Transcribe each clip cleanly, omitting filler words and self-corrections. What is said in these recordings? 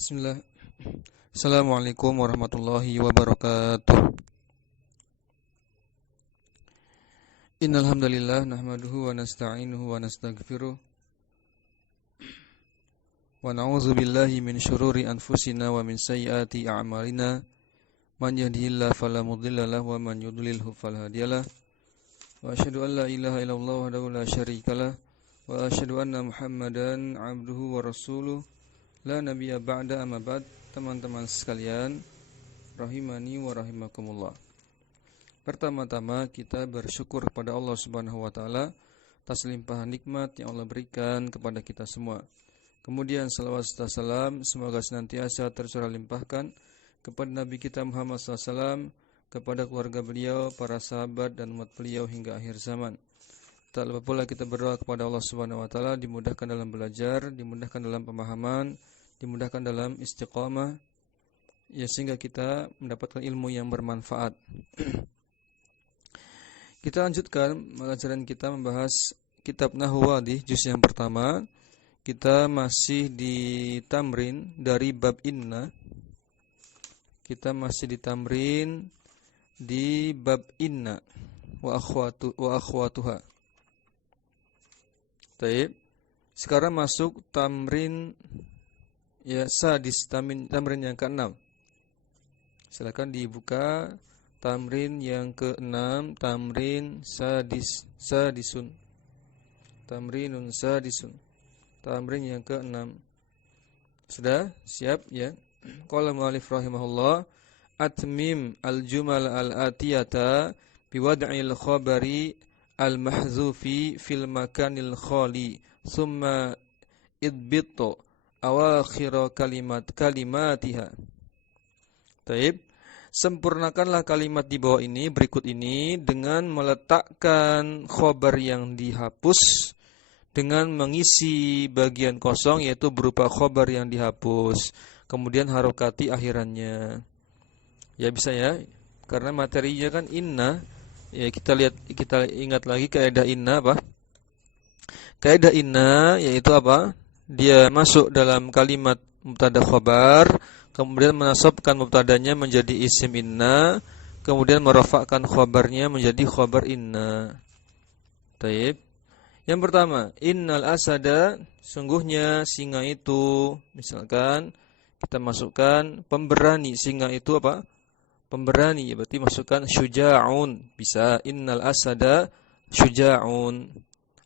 Bismillah. Assalamualaikum warahmatullahi wabarakatuh. Innal hamdalillah nahmaduhu wa nasta'inuhu wa nastaghfiruh wa na'udzu billahi min syururi anfusina wa min sayyiati a'malina. Man yahdihillahu fala mudilla lahu wa man yudlilhu fala hadiyalah. Wa asyhadu an la ilaha illallah wahdahu la syarikalah wa asyhadu anna Muhammadan 'abduhu wa rasuluh. La nabiyya ba'da, amma ba'd. Teman-teman sekalian, rahimani wa rahimakumullah. Pertama-tama kita bersyukur kepada Allah Subhanahu wa taala atas limpahan nikmat yang Allah berikan kepada kita semua. Kemudian salawat serta salam semoga senantiasa tercurah limpahkan kepada Nabi kita Muhammad SAW, kepada keluarga beliau, para sahabat dan umat beliau hingga akhir zaman. Tak lupa pula kita berdoa kepada Allah Subhanahu wa taala dimudahkan dalam belajar, dimudahkan dalam pemahaman, dimudahkan dalam istiqamah, ya, sehingga kita mendapatkan ilmu yang bermanfaat. Kita lanjutkan pelajaran kita membahas kitab Nahwu Wadih juz yang pertama. Kita masih di tamrin dari bab inna. Kita masih di tamrin di bab inna wa akhwatuha. Baik. Sekarang masuk tamrin sadis, tamrin yang ke-6. Silakan dibuka tamrin yang ke-6, tamrin sadisun. Tamrinun sadisun. Tamrin yang ke-6. Sudah siap ya? Qala mu'allif rahimahullah, atmim al-jumal al-atiyata biwad'il khabari al-mahzufi fil makanil khali thumma idbitu awakhir kalimatiha. Taib. Sempurnakanlah kalimat di bawah ini, berikut ini, dengan meletakkan khobar yang dihapus dengan mengisi bagian kosong, yaitu berupa khobar yang dihapus, kemudian harokati akhirannya. Ya bisa ya, karena materinya kan inna. Ya kita ingat lagi kaidah inna apa? Kaidah inna yaitu apa? Dia masuk dalam kalimat mubtada khobar, kemudian menasabkan mubtadanya menjadi isim inna, kemudian merafa'kan khobarnya menjadi khobar inna. Taib. Yang pertama, innal asada, sungguhnya singa itu, misalkan kita masukkan pemberani, singa itu apa? Pemberani, ya berarti masukkan syuja'un, bisa innal asada syuja'un.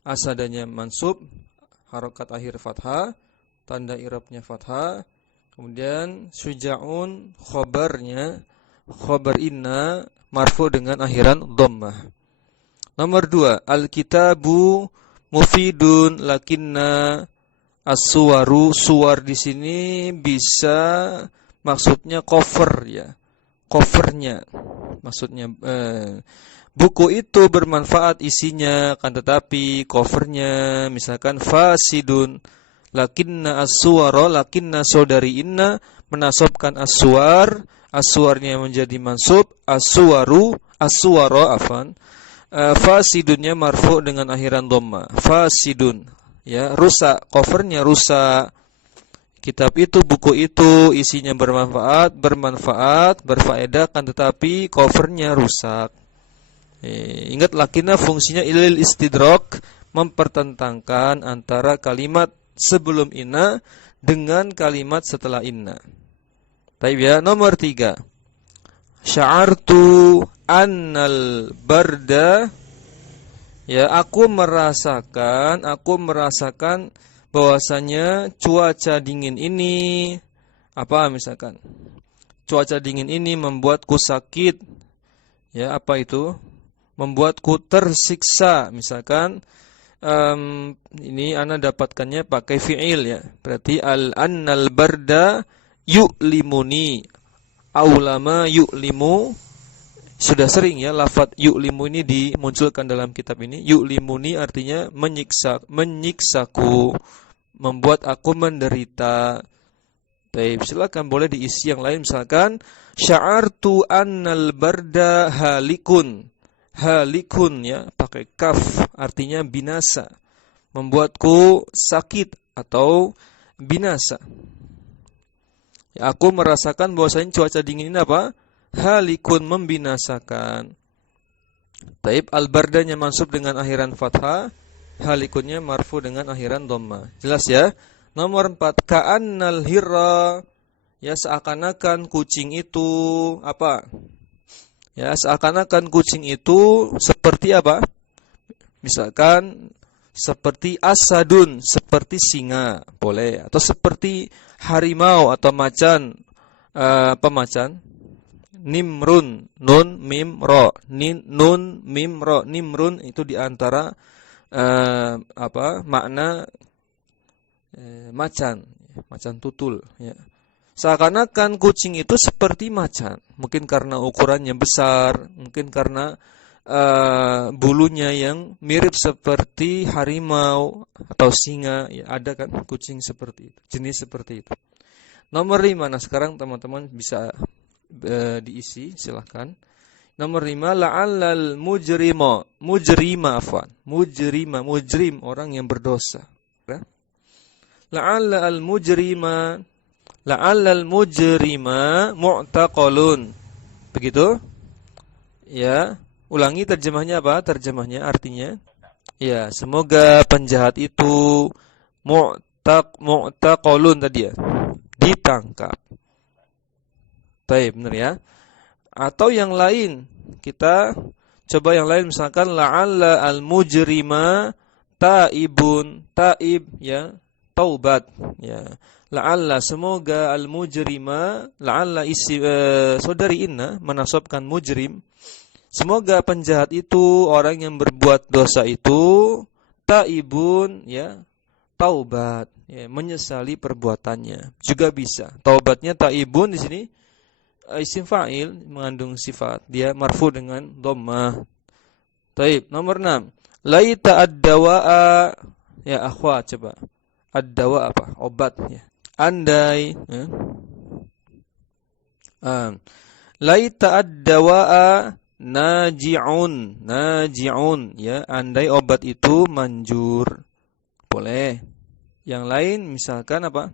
Asadanya mansub, harokat akhir fathah, tanda i'rabnya fathah. Kemudian syuja'un khobarnya, khobar inna, marfu dengan akhiran dhammah. Nomor 2, al-kitabu mufidun lakinna as-suwaru. Suwar di sini bisa maksudnya cover ya. Covernya maksudnya buku itu bermanfaat isinya, kan tetapi covernya misalkan fasidun. Lakinna as-suwara, lakinna saudari inna menasabkan as-suwar, as-suwarnya menjadi mansub, as-suwara afan. Fasidunnya marfu dengan akhiran dhamma. Fasidun, ya, rusak, covernya rusak. Kitab itu, buku itu isinya bermanfaat, berfaedah, kan tetapi covernya rusak. Ingat, lakinna fungsinya ilal istidrak, mempertentangkan antara kalimat sebelum inna dengan kalimat setelah inna. Baik ya, nomor 3. Sya'artu annal barda, ya, aku merasakan bahwasanya cuaca dingin ini apa, misalkan cuaca dingin ini membuatku sakit. Ya, apa itu? Membuatku tersiksa, misalkan. Ini ana dapatkannya pakai fi'il ya. Berarti annal barda yu'limuni. Aulama yu'limu. Sudah sering ya lafaz yu'limu ini dimunculkan dalam kitab ini. Yu'limuni artinya menyiksaku, membuat aku menderita. Baik, silakan boleh diisi yang lain, misalkan sya'artu annal barda halikun. Halikun ya, pakai kaf, artinya binasa, membuatku sakit atau binasa. Ya, aku merasakan bahwasanya cuaca dingin ini apa? Halikun, membinasakan. Taib al-bardanya mansub dengan akhiran fathah, halikunnya marfu dengan akhiran dhamma. Jelas ya? Nomor 4, ka'annal hirra, ya seakan-akan kucing itu apa? Ya, seakan-akan kucing itu seperti apa? Misalkan seperti asadun, seperti singa, boleh. Atau seperti harimau atau macan, apa macan? Nimrun, nun mim ro, nun mim ro. Nimrun itu diantara makna macan, macan tutul. Ya. Seakan-akan kucing itu seperti macan, mungkin karena ukurannya besar, mungkin karena bulunya yang mirip seperti harimau atau singa. Ya, ada kan kucing seperti itu, jenis seperti itu. Nomor 5, nah sekarang teman-teman bisa diisi, silahkan. Nomor 5, la'allal mujrim, orang yang berdosa. Ya. La'allal mujrima mu'taqalun. Begitu? Ya, ulangi terjemahnya apa? Terjemahnya artinya, ya, semoga penjahat itu mu'taqalun tadi ya, ditangkap. Baik, benar ya. Atau yang lain, kita coba yang lain, misalkan la'alla al-mujrima taibun, taib ya, taubat ya. La'alla, semoga al-mujrima, la'alla isi saudari inna menasabkan mujrim. Semoga penjahat itu, orang yang berbuat dosa itu taibun ya, taubat ya, menyesali perbuatannya. Juga bisa. Taubatnya taibun di sini isim fa'il mengandung sifat, dia marfu dengan dhammah. Taib. Nomor 6, laita ad-dawa'a, ya akhwat, coba ad-dawa apa? Obat ya. Andai ya. Laita ad-dawa'a naji'un ya, andai obat itu manjur. Boleh. Yang lain misalkan apa?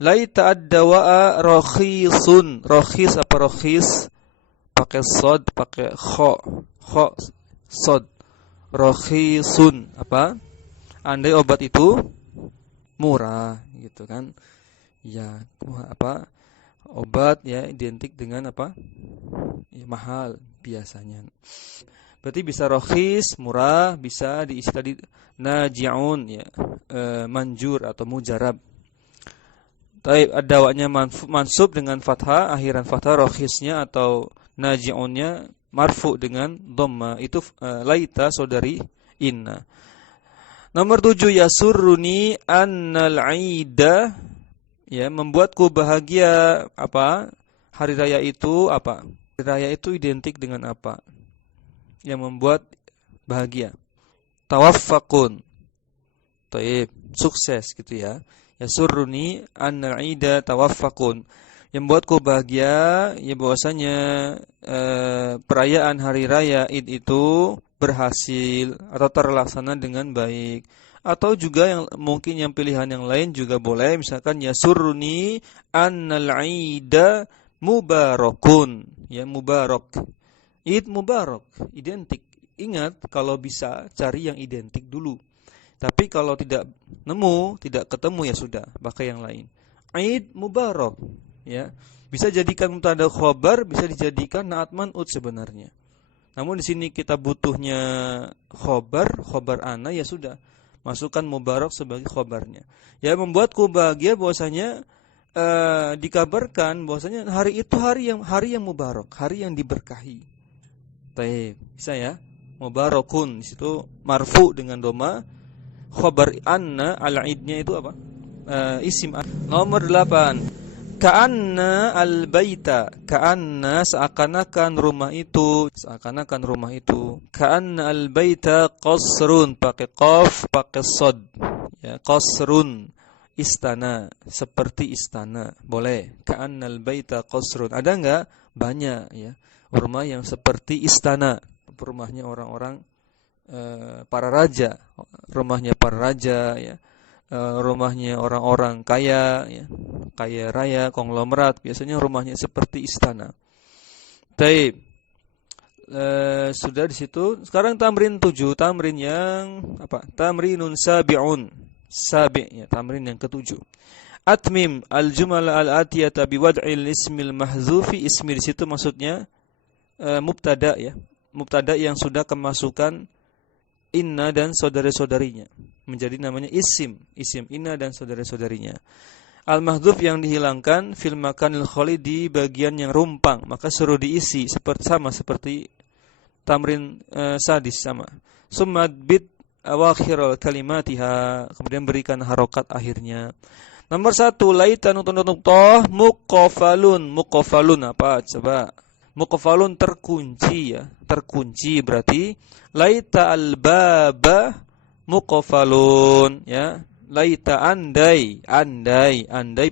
Laita ad-dawa'a rakhisun. Rakhis apa rakhis? Pakai sod, pakai kha. Kha sod. Rakhisun apa? Andai obat itu murah gitu kan. Ya, apa? Obat ya identik dengan apa? Ya, mahal biasanya. Berarti bisa rakhis, murah, bisa diisi tadi naji'un ya, manjur atau mujarab. Taib, ad-dawanya mansub dengan fathah, akhiran fathah, rakhisnya atau naji'unnya marfu dengan dhamma. Itu laita saudari inna. Nomor 7, yasurruni annal 'aida, ya, membuatku bahagia apa? Hari raya itu apa? Hari raya itu identik dengan apa? Yang membuat bahagia. Tawaffaqun. Taib, sukses gitu ya. Yasurruni annal 'ida tawaffaqun. Yang membuatku bahagia ya bahwasanya perayaan hari raya Id itu berhasil atau terlaksana dengan baik. Atau juga yang mungkin yang pilihan yang lain juga boleh, misalkan yasurruni annal 'ida mubarakun, ya, mubarak. Id mubarak, identik. Ingat, kalau bisa cari yang identik dulu. Tapi kalau tidak nemu, tidak ketemu, ya sudah, pakai yang lain. Id mubarak, ya. Bisa jadikan mubtada khobar, bisa dijadikan naat man'ut sebenarnya. Namun di sini kita butuhnya khobar ana, ya sudah. Masukkan mubarak sebagai khobarnya. Ya, membuatku bahagia bahwasanya dikabarkan bahwasanya hari itu hari yang mubarak, hari yang diberkahi. Baik, bisa ya? Mubarakun, di situ marfu dengan doma. Khabar anna al-idnya itu apa? Isim. Nomor 8, ka'anna al-baita, ka'anna seakan-akan rumah itu, ka'anna al-baita qasrun, pakai qaf, pakai sod, ya, qasrun, istana, seperti istana, boleh. Ka'anna al-baita qasrun, ada enggak? Banyak ya, rumah yang seperti istana, rumahnya orang-orang para raja, rumahnya para raja ya, rumahnya orang-orang kaya ya, kaya raya, konglomerat, biasanya rumahnya seperti istana. Taib. Sudah di situ. Sekarang tamrin 7, tamrin yang apa? Tamrinun sabi'un. Sabi' ya, tamrin yang ketujuh. Atmim al-jumala al-atiyata biwad'il ismil mahzufi. Ismi di situ maksudnya mubtada ya. Mubtada yang sudah kemasukan inna dan saudara-saudarinya. Menjadi namanya isim inna dan saudara-saudarinya. Al-mahdzuf yang dihilangkan fil makanil khali di bagian yang rumpang, maka suruh diisi seperti tamrin sadis sama. Summa bit awakhirul kalimatiha, kemudian berikan harokat akhirnya. Nomor 1, laita nutun-nutun muqafalun apa coba? Muqafalun terkunci ya, terkunci berarti laita al-baba muqafalun ya. Laita andai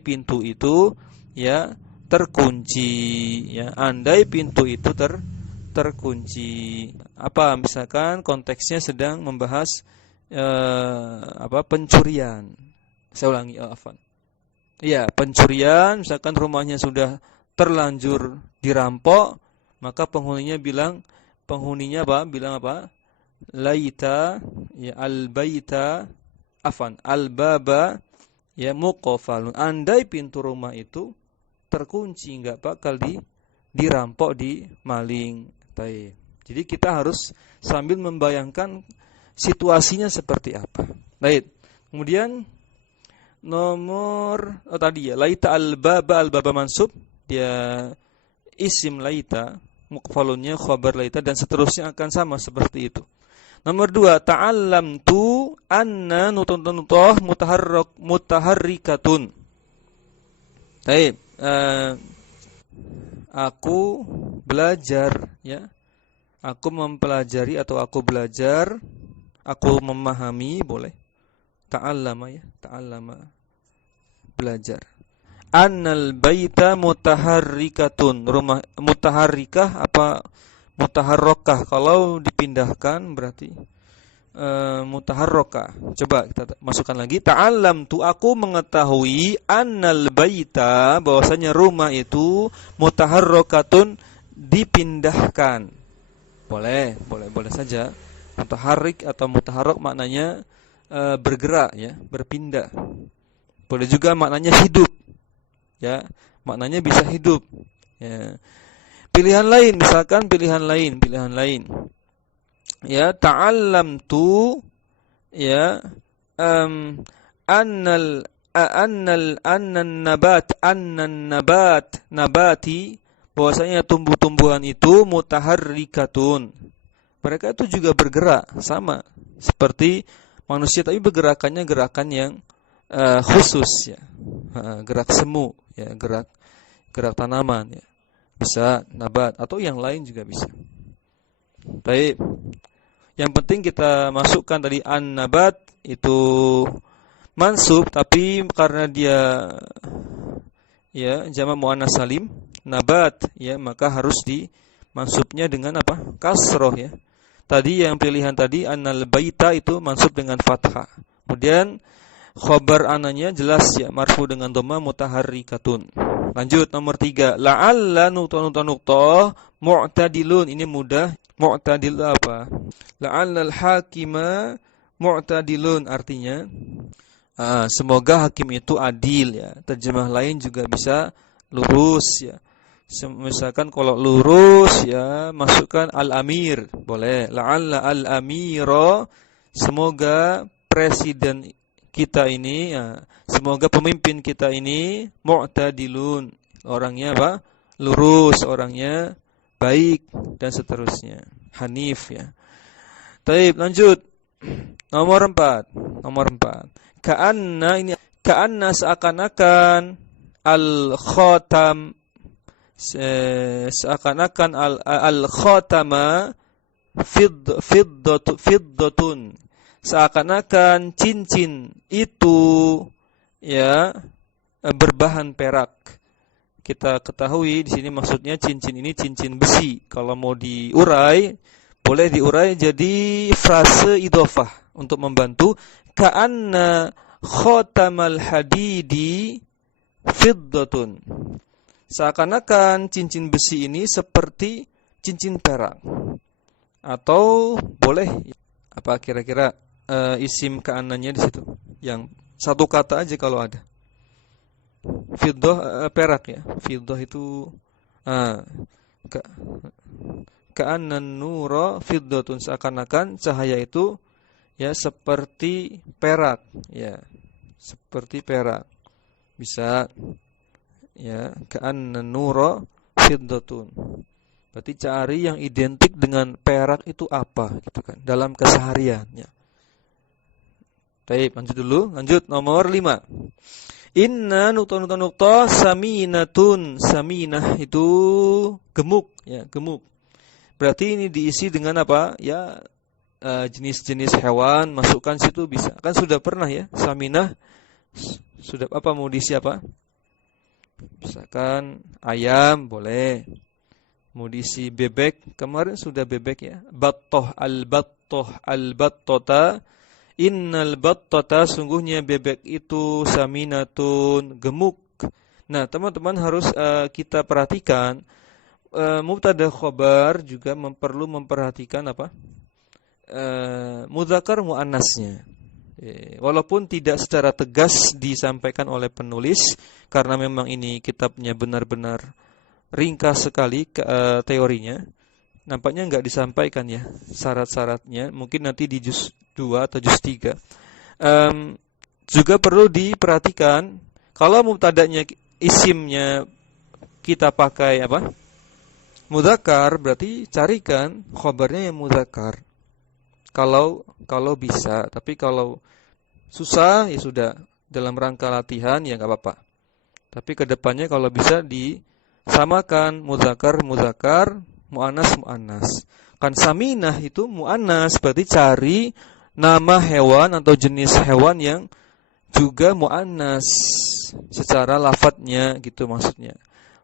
pintu itu ya terkunci ya. Andai pintu itu terkunci. Apa misalkan konteksnya sedang membahas pencurian. Saya ulangi, afwan. Iya, pencurian, misalkan rumahnya sudah terlanjur dirampok, maka penghuninya bilang apa? Laita ya al-baita al-baba ya muqafalun. Andai pintu rumah itu terkunci, enggak bakal dirampok, maling. Baik. Jadi kita harus sambil membayangkan situasinya seperti apa. Baik. Kemudian nomor tadi ya laita al-baba mansub, dia isim laita, muqafalunnya khabar laita, dan seterusnya akan sama seperti itu. Nomor 2, ta'allamtu anna nutun-nutun mutaharrikatun. Baik, aku belajar ya. Aku mempelajari atau aku belajar, aku memahami, boleh. Ta'allama ya, ta'allama belajar. Annal baita mutaharrikatun. Rumah mutaharrikah apa mutaharrokah? Kalau dipindahkan berarti mutaharrokah. Coba kita masukkan lagi. Ta'allamtu, aku mengetahui annal baita, bahwasanya rumah itu mutaharrokatun, dipindahkan. Boleh saja. Mutaharrik atau mutaharrok maknanya bergerak ya, berpindah. Boleh juga maknanya hidup. Ya, maknanya bisa hidup. Ya. Pilihan lain, misalkan pilihan lain. Ya, ta'allamtu ya annal nabati, bahwasanya tumbuh-tumbuhan itu mutaharrikatun. Mereka itu juga bergerak sama seperti manusia, tapi bergerakannya gerakan yang khusus ya. Gerak semu ya, gerak tanaman ya. Bisa nabat atau yang lain juga bisa. Baik. Yang penting kita masukkan tadi an-nabat itu mansub, tapi karena dia ya jamak muannas salim, nabat ya, maka harus dimansubnya dengan apa? Kasroh ya. Tadi yang pilihan tadi annal baita itu mansub dengan fathah. Kemudian khabar ananya jelas ya, marfu dengan dhamma mutaharrikatun. Lanjut nomor 3, la'alla nuqta mu'tadilun. Ini mudah. Mu'tadil apa? La'alla al-hakima mu'tadilun, artinya semoga hakim itu adil ya. Terjemah lain juga bisa lurus ya. Misalkan kalau lurus ya, masukkan al-amir, boleh. La'alla al-amira, semoga presiden kita ini ya, semoga pemimpin kita ini mu'tadilun, orangnya apa? Lurus, orangnya baik, dan seterusnya. Hanif ya. Baik, lanjut. Nomor 4. Ka'anna, ini ka'anna seakan-akan al-khatam, seakan-akan al-khatama fiddatun, seakan-akan cincin itu ya berbahan perak. Kita ketahui di sini maksudnya cincin ini cincin besi. Kalau mau diurai, boleh diurai jadi frase idhofah untuk membantu. Ka'anna khatamal hadidi fiddatun. Seakan-akan cincin besi ini seperti cincin perak. Atau boleh apa kira-kira isim ka'annanya di situ? Yang satu kata aja kalau ada. Fiddah perak ya. Fiddah itu ka- ka'annan nura fiddatun, seakan-akan cahaya itu ya seperti perak ya. Seperti perak. Bisa ya, ka'annan nura fiddatun. Berarti cari yang identik dengan perak itu apa gitu kan dalam kesehariannya. Baik, lanjut dulu. Lanjut nomor 5. Inna nukta saminatun. Saminah itu gemuk ya, gemuk. Berarti ini diisi dengan apa? Ya jenis-jenis hewan, masukkan situ bisa. Kan sudah pernah ya, saminah sudah apa mau diisi apa? Misalkan ayam boleh. Mau diisi bebek, kemarin sudah bebek ya. Battoh al-battota. Innal battota, sungguhnya bebek itu saminatun, gemuk. Nah, teman-teman harus kita perhatikan mubtada khobar juga perlu memperhatikan apa? Mudzakkar muannasnya. Walaupun tidak secara tegas disampaikan oleh penulis karena memang ini kitabnya benar-benar ringkas sekali teorinya, nampaknya nggak disampaikan ya syarat-syaratnya. Mungkin nanti di juz 2 atau juz 3. Juga perlu diperhatikan kalau mubtadanya isimnya kita pakai apa? Mudzakkar, berarti carikan khobarnya yang mudzakkar. Kalau bisa, tapi kalau susah ya sudah, dalam rangka latihan ya nggak apa-apa. Tapi kedepannya kalau bisa disamakan mudzakkar, muannas. Kan saminah itu muannas, berarti cari nama hewan atau jenis hewan yang juga muannas secara lafadznya gitu maksudnya.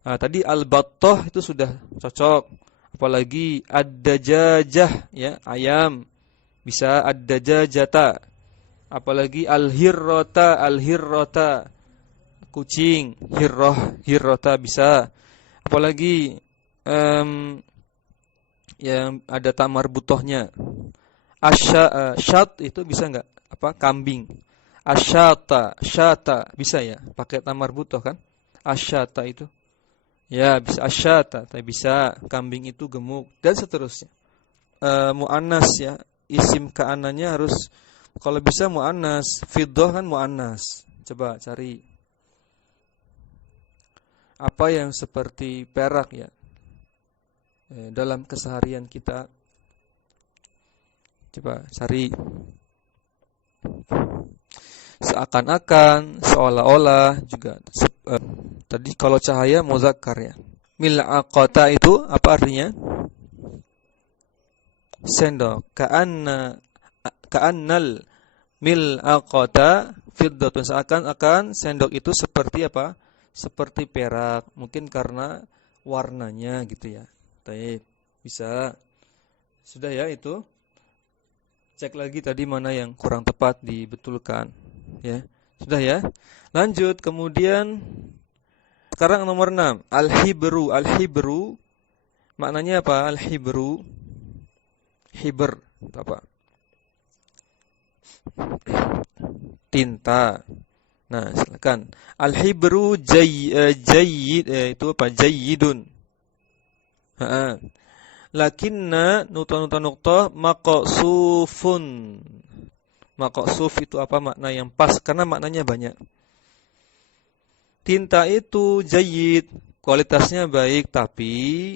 Nah, tadi al-battah itu sudah cocok. Apalagi ad-dajajah ya, ayam. Bisa ad-dajajata. Apalagi al-hirrata, kucing, hirrata bisa. Apalagi yang ada tamar butohnya. Syat itu bisa enggak? Apa? Kambing. Syata bisa ya? Pakai tamar butoh kan? Asyata itu. Ya, bisa asyata, tapi bisa kambing itu gemuk dan seterusnya. Muannas ya, isim ka'anannya harus kalau bisa muannas. Fiddah kan muannas. Coba cari apa yang seperti perak ya dalam keseharian kita. Coba cari. Seakan-akan, seolah-olah juga tadi kalau cahaya muzakkar ya. Mil'aqata itu apa artinya? Sendok. Ka'annal mil'aqata fiddatun, seakan-akan sendok itu seperti apa? Seperti perak, mungkin karena warnanya gitu ya. Baik, bisa. Sudah ya itu. Cek lagi tadi mana yang kurang tepat, dibetulkan. Ya, sudah ya. Lanjut, kemudian sekarang nomor 6, al-hibru. Al-hibru maknanya apa? Al-hibru, hibr itu apa? Tinta. Nah, silakan. Al-hibru jayyid itu apa? Jayyidun. Heeh. Lakinna nukta maqsufun. Maqsuf itu apa makna yang pas? Karena maknanya banyak. Tinta itu jayyid, kualitasnya baik, tapi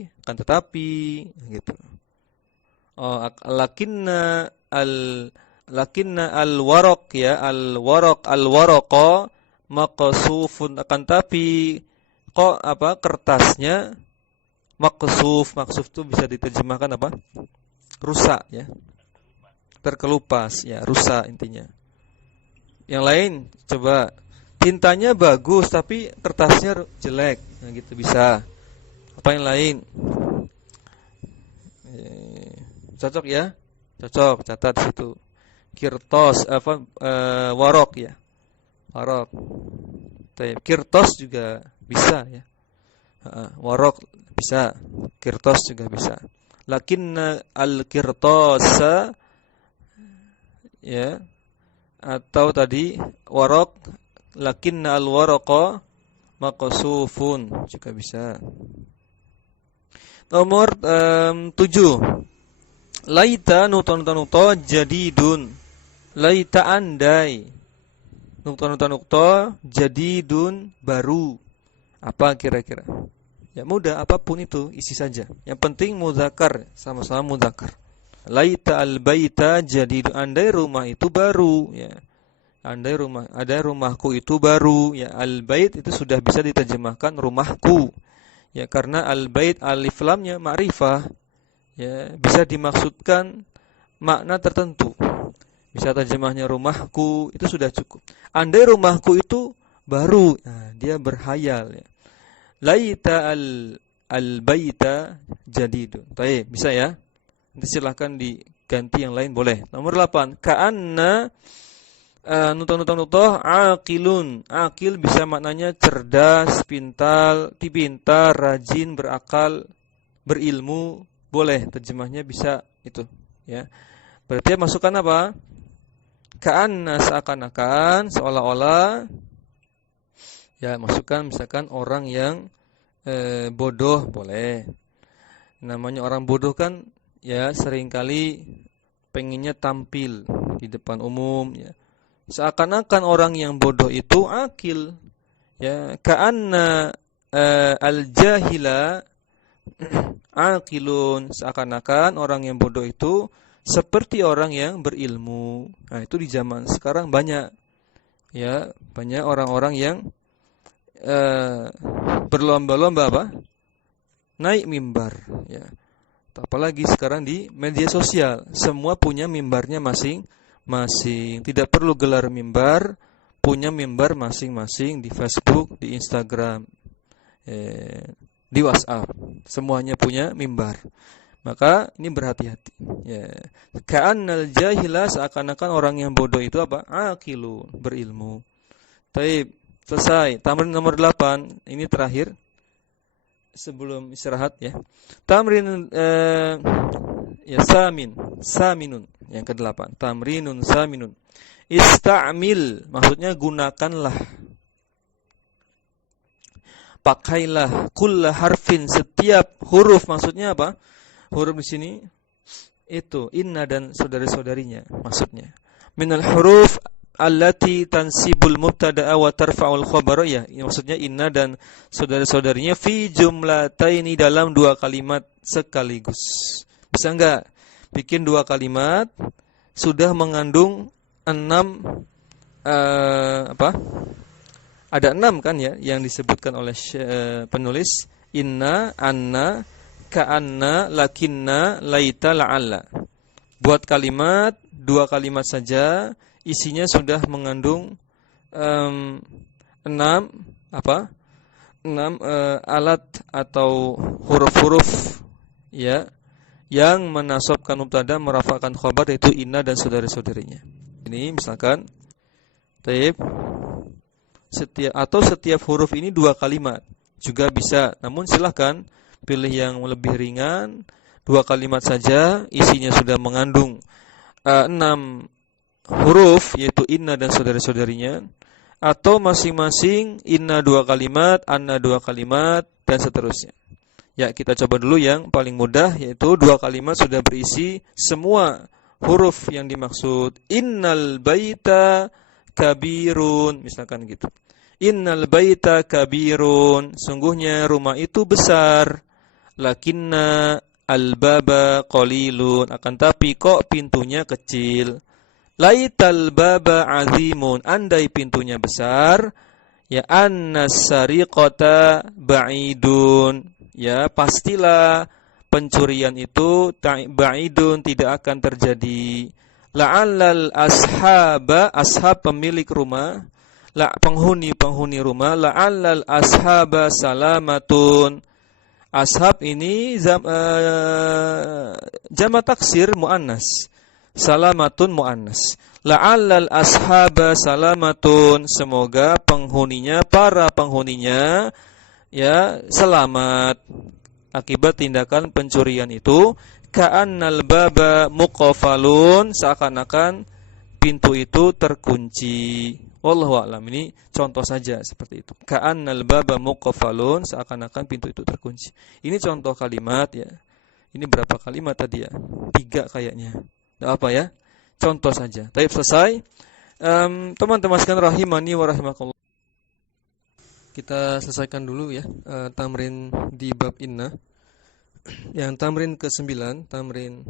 gitu. Oh, lakinna al-waraq ya, al-waraqa maqsufun, akan tapi kok apa kertasnya maqsuf itu bisa diterjemahkan apa? Rusak ya. Terkelupas ya, rusak intinya. Yang lain coba tintanya bagus tapi kertasnya jelek. Nah gitu bisa. Apa yang lain? Cocok ya? Cocok, catat situ. Kirtos warok ya. Warok. Kirtos juga bisa ya. Waraq bisa, kirtos juga bisa. Lakinna al-kirtasa ya, atau tadi waraq, lakinna al-waraqa maqsufun juga bisa. Nomor 7. Laita nukta jadidun. Laita andai. Nukta jadidun baru. Apa kira-kira? Ya mudah, apapun itu isi saja. Yang penting mudzakkar, sama-sama mudzakkar. Laita al-baita jadidun. Andai rumah itu baru ya. Andai rumahku itu baru ya. Al-bait itu sudah bisa diterjemahkan rumahku. Ya, karena al-bait alif lamnya ma'rifah. Ya, bisa dimaksudkan makna tertentu. Bisa terjemahnya rumahku, itu sudah cukup. Andai rumahku itu baru, nah, dia berhayal ya. Laita al-baita jadidun. Baik, bisa ya? Nanti silahkan diganti yang lain boleh. Nomor 8, ka'anna nutah aqilun. Aqil bisa maknanya cerdas, pintar, rajin, berakal, berilmu, boleh terjemahnya bisa itu ya. Berarti masukkan apa? Ka'anna, seakan-akan, seolah-olah ya, masukkan misalkan orang yang bodoh boleh. Namanya orang bodoh kan ya seringkali pengennya tampil di depan umum ya. Seakan-akan orang yang bodoh itu akil. Ya, ka'anna al-jahila akilun. Seakan-akan orang yang bodoh itu seperti orang yang berilmu. Nah, itu di zaman sekarang banyak. Ya, banyak orang-orang yang berlomba-lomba apa? Naik mimbar, ya. Apalagi sekarang di media sosial, semua punya mimbarnya masing-masing. Tidak perlu gelar mimbar, punya mimbar masing-masing di Facebook, di Instagram, di WhatsApp. Semuanya punya mimbar. Maka ini berhati-hati. Ya. Ka'annal jahila, seakan-akan orang yang bodoh itu apa? Aqilu, berilmu. Taib, selesai. Tamrin nomor 8, ini terakhir sebelum istirahat ya. Tamrin ya saminun yang ke-8. Tamrinun saminun. Ista'mil, maksudnya gunakanlah. Pakailah kulla harfin, setiap huruf, maksudnya apa? Huruf di sini itu inna dan saudari-saudarinya maksudnya. Minal huruf allati tansibul mubtada'a wa tarfa'ul khabara, ya. Maksudnya inna dan saudari-saudarinya fi jumlataini, dalam 2 kalimat sekaligus. Bisa enggak bikin 2 kalimat sudah mengandung 6 ada 6 kan ya yang disebutkan oleh penulis, inna, anna, ka'anna, lakinna, laita, la'alla. Buat kalimat 2 kalimat saja, isinya sudah mengandung 6 alat atau huruf-huruf ya yang menasabkan mubtada, merafa'kan khabar, yaitu inna dan saudara-saudarinya. Ini misalkan setiap huruf ini 2 kalimat juga bisa. Namun silahkan pilih yang lebih ringan, 2 kalimat saja, isinya sudah mengandung 6 huruf, yaitu inna dan saudara-saudarinya, atau masing-masing inna 2 kalimat, anna 2 kalimat, dan seterusnya. Ya, kita coba dulu yang paling mudah, yaitu 2 kalimat sudah berisi semua huruf yang dimaksud. Innal baita kabirun, misalkan gitu. Innal baita kabirun, sungguhnya rumah itu besar. Lakinna al-baba qalilun, akan tapi kok pintunya kecil. Laital baba azimun, andai pintunya besar. Ya, annas sariqata ba'idun, ya pastilah pencurian itu ba'idun, tidak akan terjadi. La'allal ashab pemilik rumah, penghuni rumah, la'allal ashaba salamatun. Ashab ini jamak taksir muannas. Salamatun muannas. la'allal ashaba salamatun, semoga para penghuninya ya selamat akibat tindakan pencurian itu. Ka'annal baba muqafalun, seakan-akan pintu itu terkunci. Wallahu a'lam. Ini contoh saja seperti itu. Ka'annal baba muqafalun, seakan-akan pintu itu terkunci. Ini contoh kalimat ya. Ini berapa kalimat tadi ya? 3 kayaknya. Tidak apa ya? Contoh saja. Baik, selesai. Teman-teman sekalian rahimani wa rahimakumullah. Kita selesaikan dulu ya tamrin di bab inna. Yang tamrin ke-9, tamrin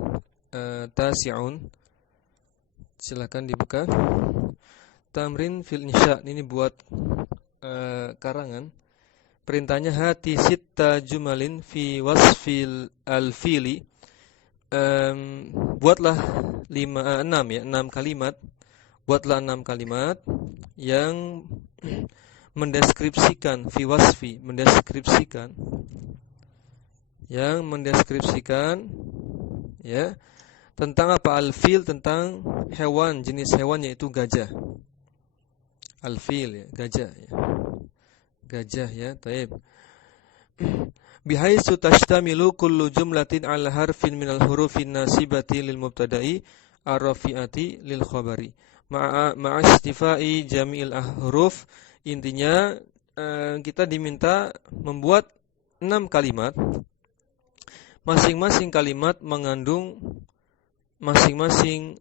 tasi'un. Silakan dibuka. Tamrin fil insya, ini buat karangan. Perintahnya hati sitta jumalin fi wasfil al-fili. Buatlah 6 kalimat. Buatlah 6 kalimat yang mendeskripsikan fi wasfi, mendeskripsikan ya tentang apa al-fil, tentang hewan, jenis hewan yaitu gajah. Al-fil ya, gajah ya. Gajah ya, taib. Bihaitsu tashtamilu kullu jumlatin ala harfin minal hurufin nasibati lil mubtada'i ar-rafi'ati lil khabari ma'a istifai jami'il huruf. Intinya kita diminta membuat 6 kalimat. Masing-masing kalimat mengandung masing-masing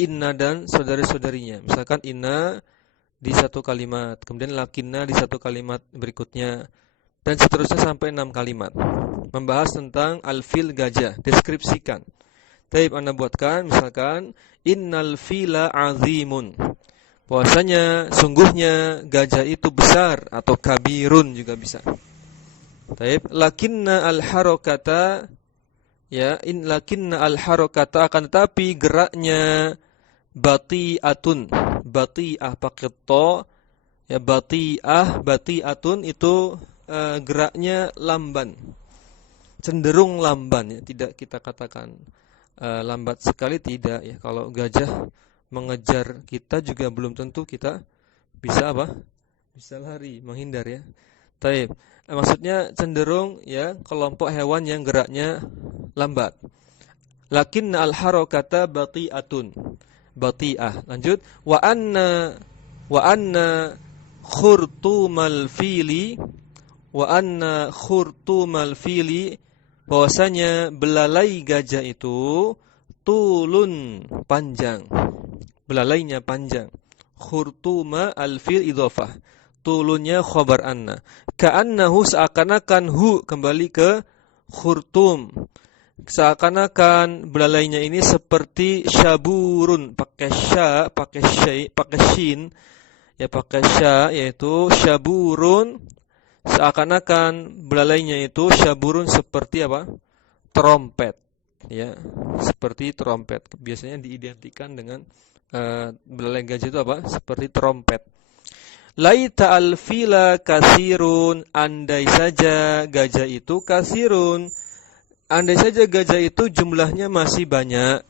inna dan saudari-saudarinya. Misalkan inna di satu kalimat, kemudian lakinna di satu kalimat berikutnya, dan seterusnya sampai 6 kalimat. Membahas tentang al-fil, gajah, deskripsikan. Taib, anda buatkan misalkan innal fila azimun. Bahwasanya sungguhnya gajah itu besar, atau kabirun juga bisa. Taib, lakinna al-harakata ya, lakinna al-harakata, akan tetapi geraknya bati'atun. Bati'ah pakai to ya, bati'atun itu geraknya lamban, cenderung lamban ya, tidak kita katakan lambat sekali, tidak ya. Kalau gajah mengejar kita juga belum tentu kita bisa apa? Bisa lari, menghindar ya. Taib. Maksudnya cenderung ya kelompok hewan yang geraknya lambat. Lakinna al-harakata bati'atun. Bati'ah. Lanjut. Wa anna khurtumal fili, bahwasanya belalai gajah itu tulun, panjang. Belalainya panjang. Khurtuma al-fil idhofah. Tulunnya khabar anna. Ka'annahu, seakan-akan, hu kembali ke khurtum. Seakan-akan belalainya ini seperti syaburun, pakai sya, pakai syai, pakai shin, ya pakai sya, yaitu syaburun. Seakan-akan belalainya itu syaburun seperti apa? Trompet, ya, seperti trompet. Biasanya diidentikan dengan belalai gajah itu apa? Seperti trompet. Laita al-fila kasirun, andai saja gajah itu kasirun, andai saja gajah itu jumlahnya masih banyak,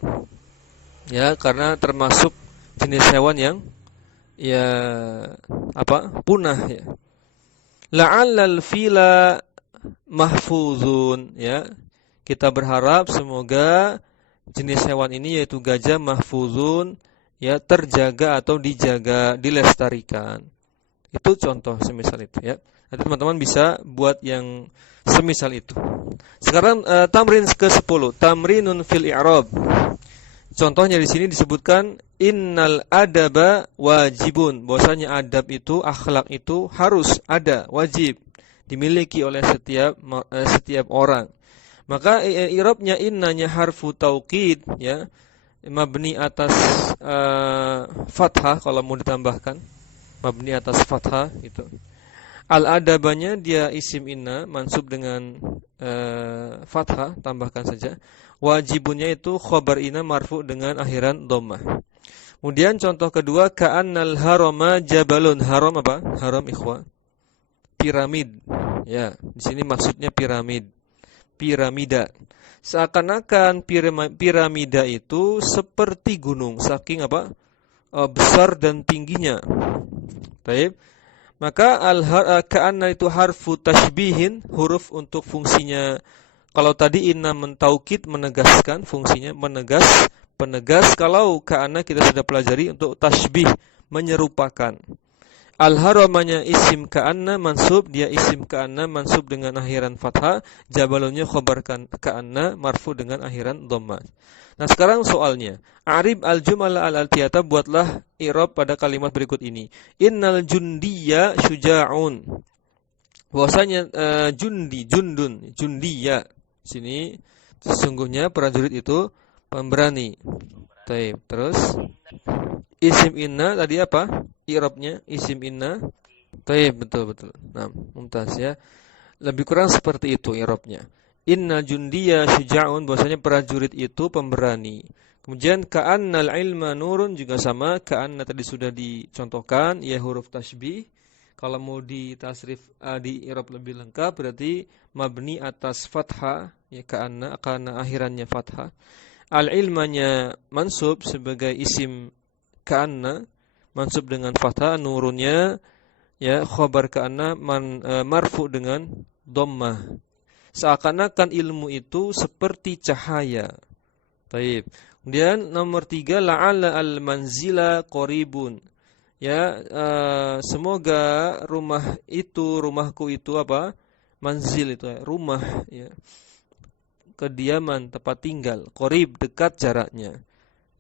ya, karena termasuk jenis hewan yang ya apa? Punah ya. La'allal fila mahfuzun ya. Kita berharap semoga jenis hewan ini yaitu gajah mahfuzun ya, terjaga atau dijaga, dilestarikan. Itu contoh semisal itu ya. Nanti teman-teman bisa buat yang semisal itu. Sekarang tamrin ke-10, tamrinun fil i'rab. Contohnya di sini disebutkan innal adaba wajibun. Bahwasanya adab itu, akhlak itu harus ada, wajib dimiliki oleh setiap orang. Maka i'rabnya innanya harfu taukid ya, mabni atas fathah kalau mau ditambahkan. Mabni atas fathah itu. Al-adabanya dia isim inna mansub dengan fathah, tambahkan saja. Wajibunnya itu khabar inna marfu dengan akhiran dhammah. Kemudian contoh kedua, ka'annal harama jabalun. Haram apa? Haram ikhwan. Piramid. Ya, di sini maksudnya piramid. Piramida. Seakan-akan piramida itu seperti gunung, saking apa? besar dan tingginya. Baik. Maka ka'anna itu harfu tashbihin, huruf untuk fungsinya. Kalau tadi inna mentaukid, menegaskan, fungsinya menegas, penegas. Kalau ka'anna kita sudah pelajari untuk tashbih, menyerupakan. Al-haramanya isim ka'anna mansub, dia isim ka'anna mansub dengan akhiran fathah, jabalunnya khobar ka'anna marfu dengan akhiran dhamma. Nah, sekarang soalnya, arib al-jumlah al-altiyata, buatlah i'rab pada kalimat berikut ini. Innal jundiya syuja'un. Bahwasanya jundiya. Sini sesungguhnya prajurit itu pemberani. Taib. Terus isim inna tadi apa? I'rabnya isim inna. Taib, betul. Nah, mumtaz ya. Lebih kurang seperti itu i'rabnya. Inna jundiya syuja'un, bahwasanya prajurit itu pemberani. Kemudian ka'annal ilma nurun juga sama, ka'anna tadi sudah dicontohkan, ya huruf tasbih. Kalau mau di tasrif di i'rab lebih lengkap berarti mabni atas fathah, ya ka'anna karena akhirannya fathah. Al ilmanya mansub sebagai isim ka'anna, mansub dengan fathah, nurunnya ya khabar ka'anna marfu dengan dhammah. Seakan-akan ilmu itu seperti cahaya. Baik. Kemudian nomor 3, la'alla al-manzila qaribun. Ya, semoga rumahku itu apa? Manzil itu ya, rumah ya. Kediaman, tempat tinggal. Qarib, dekat jaraknya.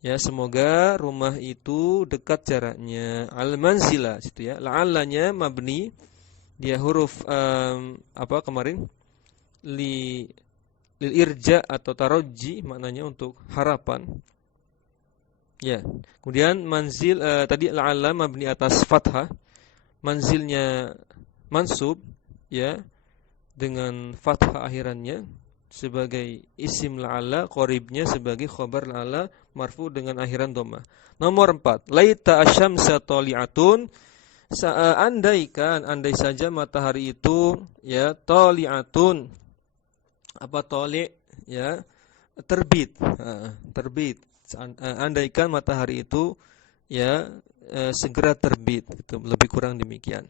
Ya, semoga rumah itu dekat jaraknya. Al-manzila situ ya. La'allanya mabni, dia huruf apa kemarin? Lil irja atau tarajji, maknanya untuk harapan. Ya. Kemudian manzil tadi la'alla mabni atas fathah. Manzilnya mansub ya dengan fathah akhirannya sebagai isim la'alla, qaribnya sebagai khabar la'alla marfu dengan akhiran dhammah. Nomor 4, laita asyamsa tali'atun. Andai saja matahari itu ya tali'atun. Apa toli ya terbit. Terbit. Andaikan matahari itu ya segera terbit, itu lebih kurang demikian.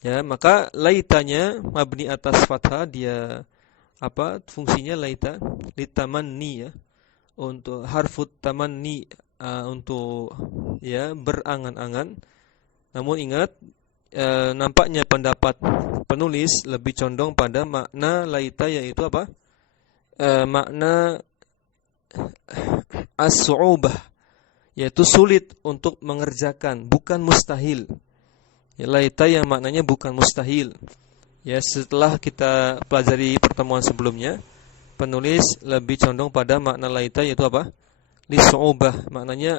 Ya, maka laitanya mabni atas fathah, dia apa fungsinya laita litamanni ya, untuk harfut tamanni, untuk ya berangan-angan. Namun ingat, nampaknya pendapat penulis lebih condong pada makna laita, yaitu apa? Makna as-su'ubah, yaitu sulit untuk mengerjakan, bukan mustahil. Ya, laita yang maknanya bukan mustahil. Ya, setelah kita pelajari pertemuan sebelumnya, penulis lebih condong pada makna laita, yaitu apa? Lis-su'ubah, maknanya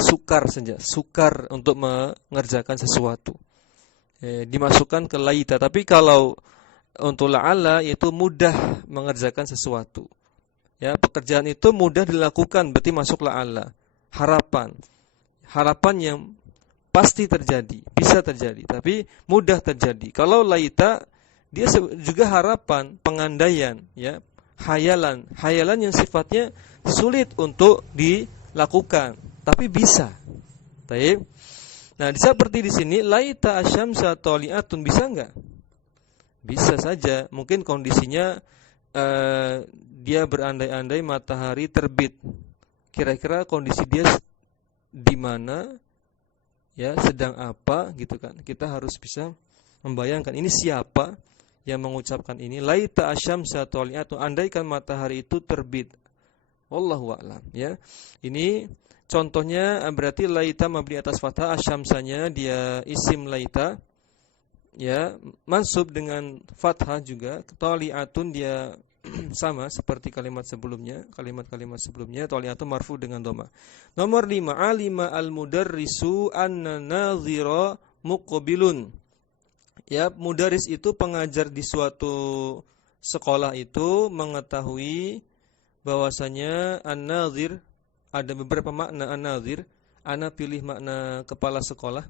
sukar saja, sukar untuk mengerjakan sesuatu. Dimasukkan ke laita. Tapi kalau untuk la'alla yaitu mudah mengerjakan sesuatu. Ya, pekerjaan itu mudah dilakukan, berarti masuk la'alla. Harapan yang pasti terjadi, bisa terjadi, tapi mudah terjadi. Kalau laita dia juga harapan, pengandaian, ya, hayalan yang sifatnya sulit untuk dilakukan, tapi bisa. Baik. Nah, seperti di sini laita asyamsa tali'atun, bisa enggak? Bisa saja. Mungkin kondisinya dia berandai-andai matahari terbit. Kira-kira kondisi dia di mana? Ya, sedang apa gitu kan. Kita harus bisa membayangkan ini siapa yang mengucapkan ini. Laita asyamsa tali'atun, andaikan matahari itu terbit. Wallahu a'lam ya. Ini contohnya berarti laita mabni atas fathah, asyamsanya dia isim laita ya, mansub dengan fathah juga. Tali'atun dia sama seperti kalimat-kalimat sebelumnya, tali'atun marfu dengan dhamma. Nomor 5, alima al-mudarrisu anna nadhira muqbilun. Ya, mudaris itu pengajar di suatu sekolah itu mengetahui bahwasanya an-nadhir ada beberapa makna an-nadhir. Ana pilih makna kepala sekolah.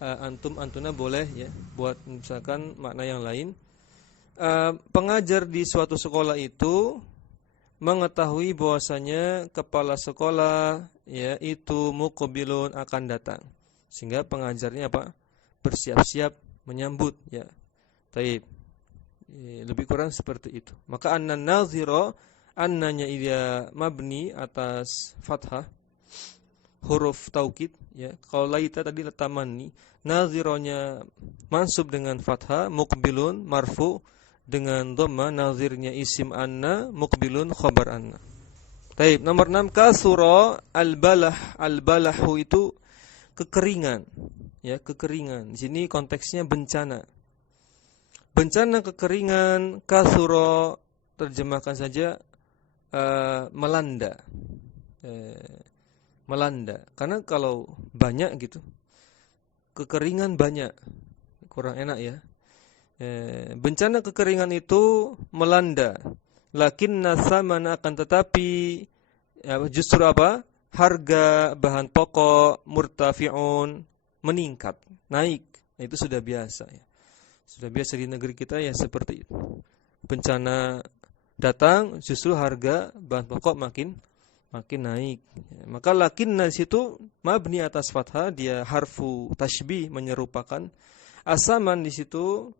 Antuna boleh ya buat misalkan makna yang lain. Pengajar di suatu sekolah itu mengetahui bahwasanya kepala sekolah ya itu muqbilun akan datang. Sehingga pengajarnya apa? Bersiap-siap menyambut ya. Taib. Lebih kurang seperti itu. Maka an-nazira annanya idza mabni atas fathah huruf taukid ya. Kalau laita tadi tamanni, nazironya mansub dengan fathah, muqbilun marfu dengan dhamma, nazirnya isim anna, muqbilun khabar anna. Baik, nomor 6 kasura al-balah. Al-balahu itu kekeringan. Ya, kekeringan. Di sini konteksnya bencana. Bencana kekeringan, kasura terjemahkan saja melanda. Melanda. Karena kalau banyak gitu, kekeringan banyak, kurang enak ya. Bencana kekeringan itu melanda. Lakinna samana akan tetapi justru apa? Harga bahan pokok murtafi'un meningkat, naik. Nah, itu sudah biasa ya. Sudah biasa di negeri kita ya seperti itu. Bencana datang justru harga bahan pokok makin naik. Maka lakinna di situ mabni atas fathah, dia harfu tashbih menyerupakan. Asaman di situ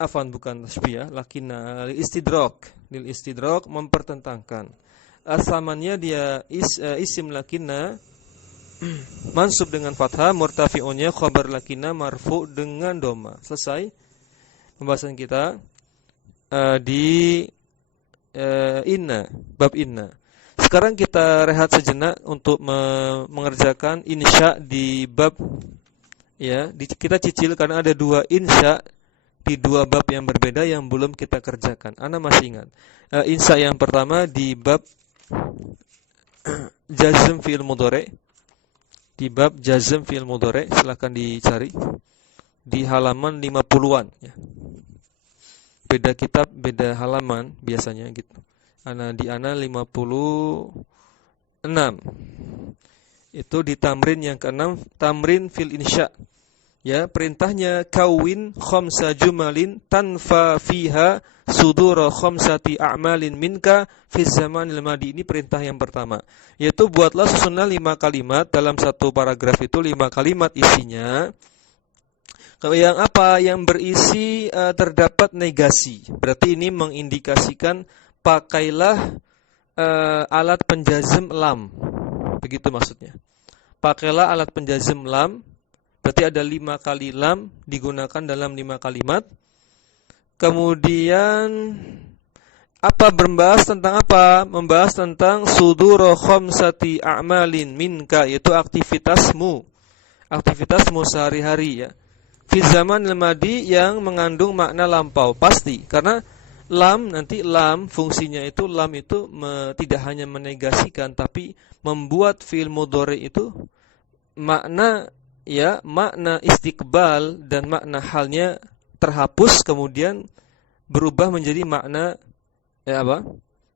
bukan tasbih ya, lakinna lil istidrak mempertentangkan. Asamannya dia isim lakinna mansub dengan fathah, murtafi'unnya khabar lakinna marfu dengan dhamma. Selesai pembahasan kita di inna, bab inna. Sekarang kita rehat sejenak untuk mengerjakan insya di bab ya, kita cicil karena ada 2 insya di 2 bab yang berbeda yang belum kita kerjakan. Ana masih ingat. Insya yang pertama di bab jazm fi'il mudhari. Di bab jazm fi'il mudhari, silakan dicari di halaman 50-an ya. Beda kitab, beda halaman biasanya gitu. Di ana 56. Itu di tamrin yang ke-6, tamrin fil insya. Ya, perintahnya kawin khamsa jumalin tanfa fiha sudura khamsati a'malin minka fi zamanil madi. Ini perintah yang pertama, yaitu buatlah susunan 5 kalimat. Dalam satu paragraf itu 5 kalimat isinya yang apa? Yang berisi terdapat negasi. Berarti ini mengindikasikan pakailah alat penjazm lam. Begitu maksudnya. Pakailah alat penjazm lam. Berarti ada 5 kali lam digunakan dalam 5 kalimat. Kemudian membahas tentang apa? Membahas tentang sudura khamsati a'malin minka, yaitu aktivitasmu sehari-hari ya. Fi zamanil madi yang mengandung makna lampau pasti, karena lam fungsinya itu tidak hanya menegasikan tapi membuat fi'il mudhari itu makna istiqbal dan makna halnya terhapus kemudian berubah menjadi makna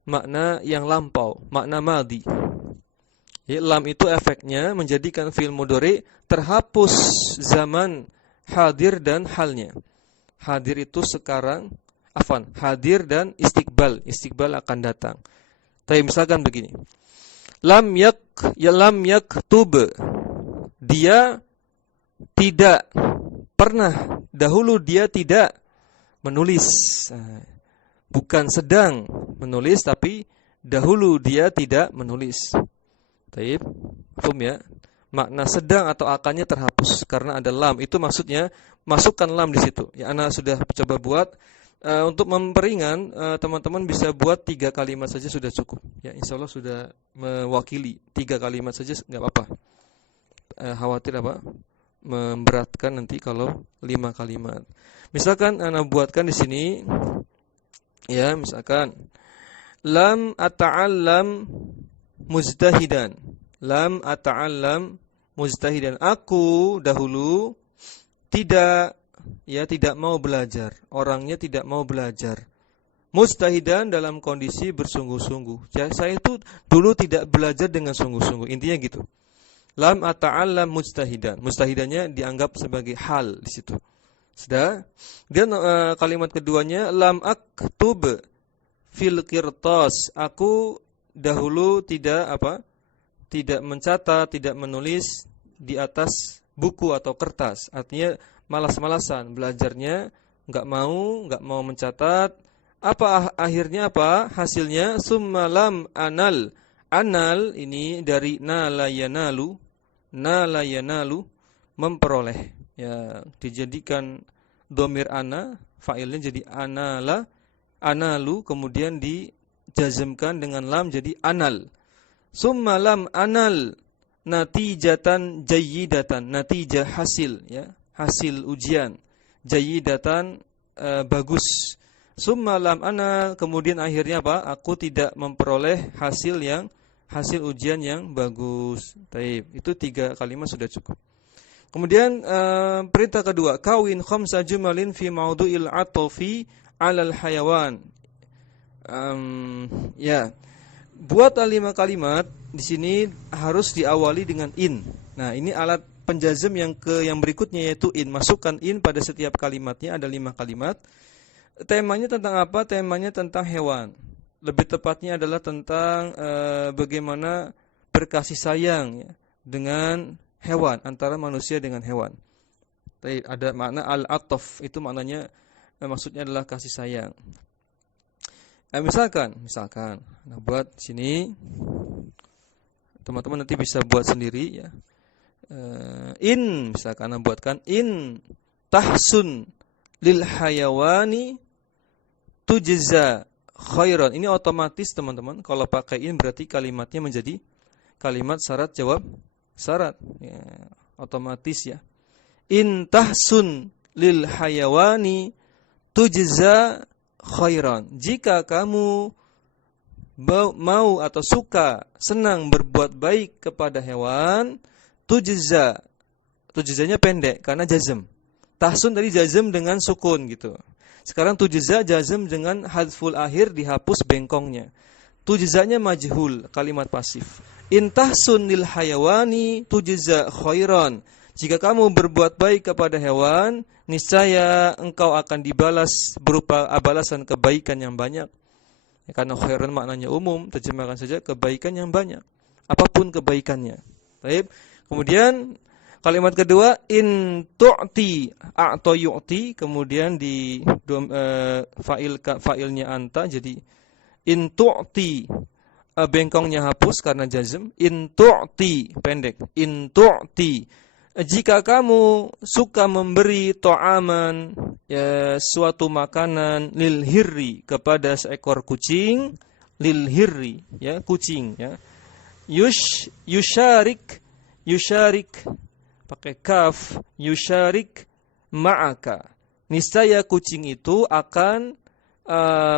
makna yang lampau, makna madi. Ya, lam itu efeknya menjadikan fi'il mudhari terhapus zaman hadir dan halnya. Hadir itu sekarang, hadir dan istiqbal akan datang. Tapi misalkan begini. Lam yaktub. Dia tidak pernah, dahulu dia tidak menulis. Bukan sedang menulis, tapi dahulu dia tidak menulis. Taib, paham ya? Makna sedang atau akannya terhapus karena ada lam. Itu maksudnya masukkan lam di situ. Ya, ana sudah coba buat untuk memperingan, teman-teman bisa buat 3 kalimat saja sudah cukup. Ya, insyaallah sudah mewakili 3 kalimat saja enggak apa-apa. Khawatir memberatkan nanti kalau 5 kalimat. Misalkan ana buatkan di sini ya, misalkan lam ata'allam mujtahidan. Lam ata'allam mujtahidan. Aku dahulu tidak mau belajar. Orangnya tidak mau belajar. Mujtahidan dalam kondisi bersungguh-sungguh. Saya itu dulu tidak belajar dengan sungguh-sungguh. Intinya gitu. Lam ata'allam mujtahidan. Mujtahidannya dianggap sebagai hal di situ. Sudah? Dan kalimat keduanya lam aktub fil qirtas. Aku dahulu tidak tidak mencatat, tidak menulis di atas buku atau kertas. Artinya malas-malasan belajarnya, nggak mau mencatat. Akhirnya apa? Hasilnya summalam anal. Anal ini dari nala yanalu, memperoleh. Ya, dijadikan dhamir ana, fa'ilnya jadi anala, analu, kemudian dijazmkan dengan lam jadi anal. Summa lam anal natijatan jayyidatan, natijah hasil, ya, hasil ujian, jayyidatan bagus. Summa lam anal, kemudian akhirnya apa? Aku tidak memperoleh hasil ujian yang bagus. Taib. Itu 3 kalimat sudah cukup. Kemudian perintah kedua, kawin khamsa jumalin fi maudu'il atofi 'alal hayawan. Ya. Buat 5 kalimat di sini harus diawali dengan in. Nah, ini alat penjazm yang berikutnya yaitu in. Masukkan in pada setiap kalimatnya, ada 5 kalimat. Temanya tentang apa? Temanya tentang hewan. Lebih tepatnya adalah tentang bagaimana berkasih sayang, ya, dengan hewan, antara manusia dengan hewan. Ada makna al-ataf, itu maknanya maksudnya adalah kasih sayang. Misalkan, nah buat sini teman-teman nanti bisa buat sendiri, ya. In, misalkan buatkan in tahsun lil hayawani tujza khairan. Ini otomatis teman-teman, kalau pakai in berarti kalimatnya menjadi kalimat syarat jawab syarat, ya, otomatis, ya. In tahsun lil hayawani tujza khairan. Jika kamu mau atau suka, senang berbuat baik kepada hewan, tujza. Tujzanya pendek karena jazm. Tahsun tadi jazm dengan sukun gitu. Sekarang tujza jazm dengan hadful akhir, dihapus bengkongnya. Tujzanya majhul, kalimat pasif. In tahsun lil hayawani tujza khairan. Jika kamu berbuat baik kepada hewan, niscaya engkau akan dibalas berupa balasan kebaikan yang banyak. Ya, karena khairan maknanya umum, terjemahkan saja kebaikan yang banyak. Apapun kebaikannya. Baik. Kemudian kalimat kedua, in tu'ti atau yu'ti, kemudian di fa'ilnya anta, jadi in tu'ti, bengkongnya hapus karena jazm. In tu'ti, pendek. In tu'ti. Jika kamu suka memberi to'aman, ya, suatu makanan, lil hirri, kepada seekor kucing, lil hirri, ya, kucing, ya. Yusharik pakai kaf, yusharik ma'aka. Niscaya kucing itu akan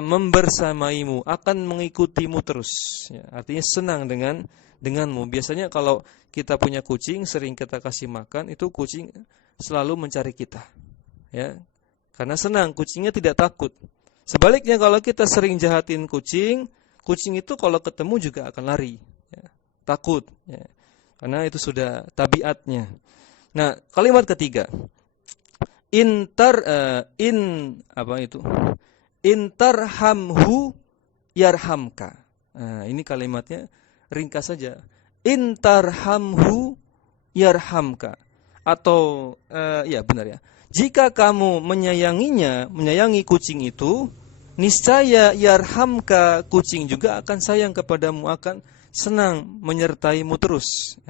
membersamaimu, akan mengikutimu terus, ya, artinya senang denganmu. Biasanya kalau kita punya kucing, sering kita kasih makan, itu kucing selalu mencari kita, ya, karena senang, kucingnya tidak takut. Sebaliknya kalau kita sering jahatin kucing itu kalau ketemu juga akan lari, ya, takut, ya, karena itu sudah tabiatnya. Nah, kalimat ketiga, intarhamhu yarhamka. Nah, ini kalimatnya ringkas saja. Intarhamhu yarhamka. Atau ya benar, ya. Jika kamu menyayangi kucing itu, niscaya yarhamka, kucing juga akan sayang kepadamu, akan senang menyertaimu terus.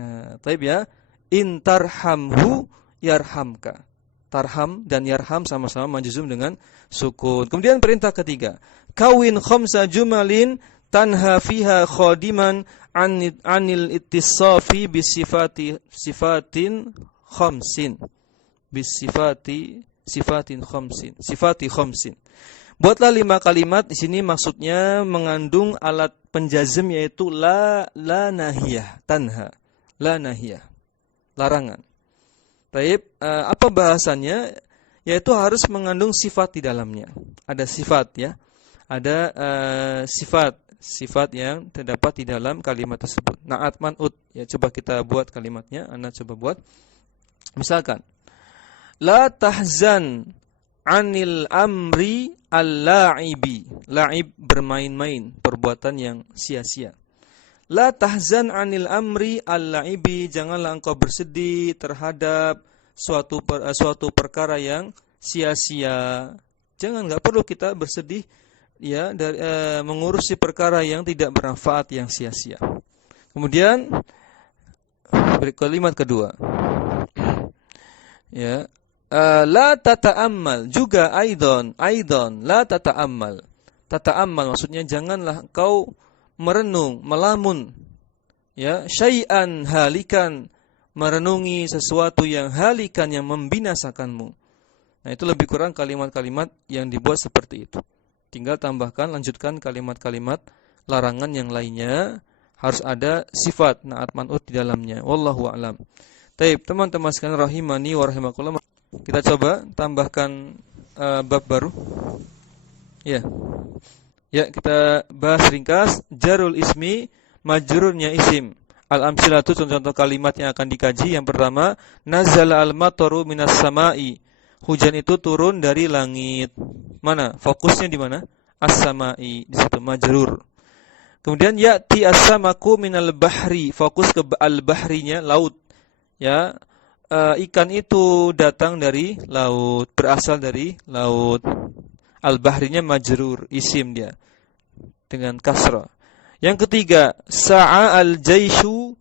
Taib, ya. Intarhamhu yarhamka. Tarham dan yarham sama-sama majzum dengan sukun. Kemudian perintah ketiga, kawin khamsa jumalin tanha fiha khadiman anil ittisafi sifatin khamsin. Sifati khamsin. Buatlah 5 kalimat. Di sini maksudnya mengandung alat penjazm, yaitu la nahiyah, tanha, la nahiyah, larangan. Baik, apa bahasannya? Yaitu harus mengandung sifat di dalamnya. Ada sifat, ya. Ada sifat yang terdapat di dalam kalimat tersebut. Na'at man'ut, ya, coba kita buat kalimatnya. Anda coba buat. Misalkan, la tahzan anil amri al-la'ibi. La'ib bermain-main, perbuatan yang sia-sia. La tahzan 'anil amri al-la'ibi, janganlah engkau bersedih terhadap suatu perkara yang sia-sia. Enggak perlu kita bersedih ya dari mengurusi perkara yang tidak bermanfaat, yang sia-sia. Kemudian kalimat kedua. Ya. La tata'ammal, juga aidon la tata'ammal. Tata'ammal maksudnya janganlah engkau merenung, melamun, ya, syai'an halikan, merenungi sesuatu yang halikan, yang membinasakanmu. Nah, itu lebih kurang kalimat-kalimat yang dibuat seperti itu. Tinggal tambahkan, lanjutkan kalimat-kalimat larangan yang lainnya, harus ada sifat na'at man'ut di dalamnya. Wallahu a'lam. Taib, teman-teman sekalian rahimani wa rahimakumullah. Kita coba tambahkan bab baru. Ya. Ya, kita bahas ringkas jarul ismi, majrurnya isim. Al-amsilatu, contoh-contoh kalimat yang akan dikaji. Yang pertama, nazala al-mataru minas sama'i. Hujan itu turun dari langit. Mana? Fokusnya di mana? As-sama'i, di situ majrur. Kemudian ya'ti as-samaku minal bahri. Fokus ke al-bahrinya, laut. Ya, ikan itu datang dari laut, berasal dari laut. Al-bahrinya majrur, isim dia dengan kasrah. Yang ketiga, sa'a al-jaishu